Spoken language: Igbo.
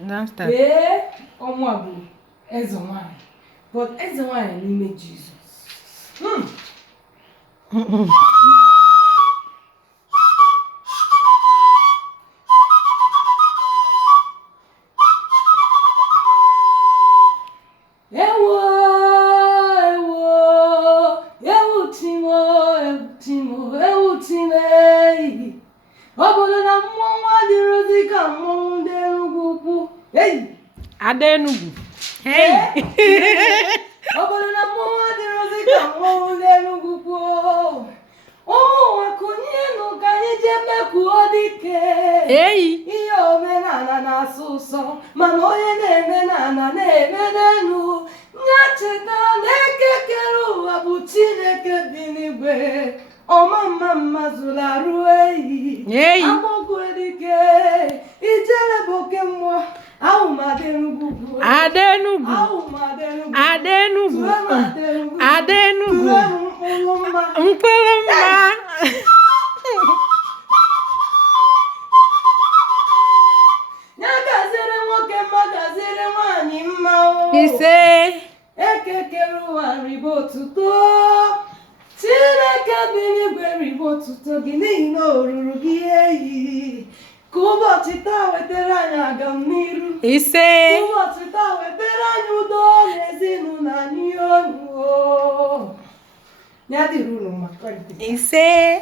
Understand? Ọmụ a bụ eze nwanyị. But eze nwanyị n'ime Jizọs. Adenugu. Hey. Obodo na mmụọ adịrọzi ka mmọnwụ n'Enugu kwuo. Ụmụ nwakunye nụ ka anyị jee mekuo dike. Ihe omenala na-asụ ụsọ mana onye na-eme n'ala na-eme n'elu. Nya cheta na eke kere ụwa bụ Chineke bi n'igwe. Ọma mma zụrụ arụ eyi. Agbọgwe dike ijere bụ oke mmụọ. Adenugu. Mkpụrụmma. Nyagazere nwoke magazere nwanyị mma o. Ise. Ekekere ụwa ribo otuto. Chineke bi n'igwe ribo otuto gị n'ihi na o ruru gị eyi. Ka ụbọchị taa wetara anyị agamniru. Ise. Ụbọchị taa wetara anyị udo n'ezinụlọ anyị ọnụ. Ya dịrị unu maka Ise.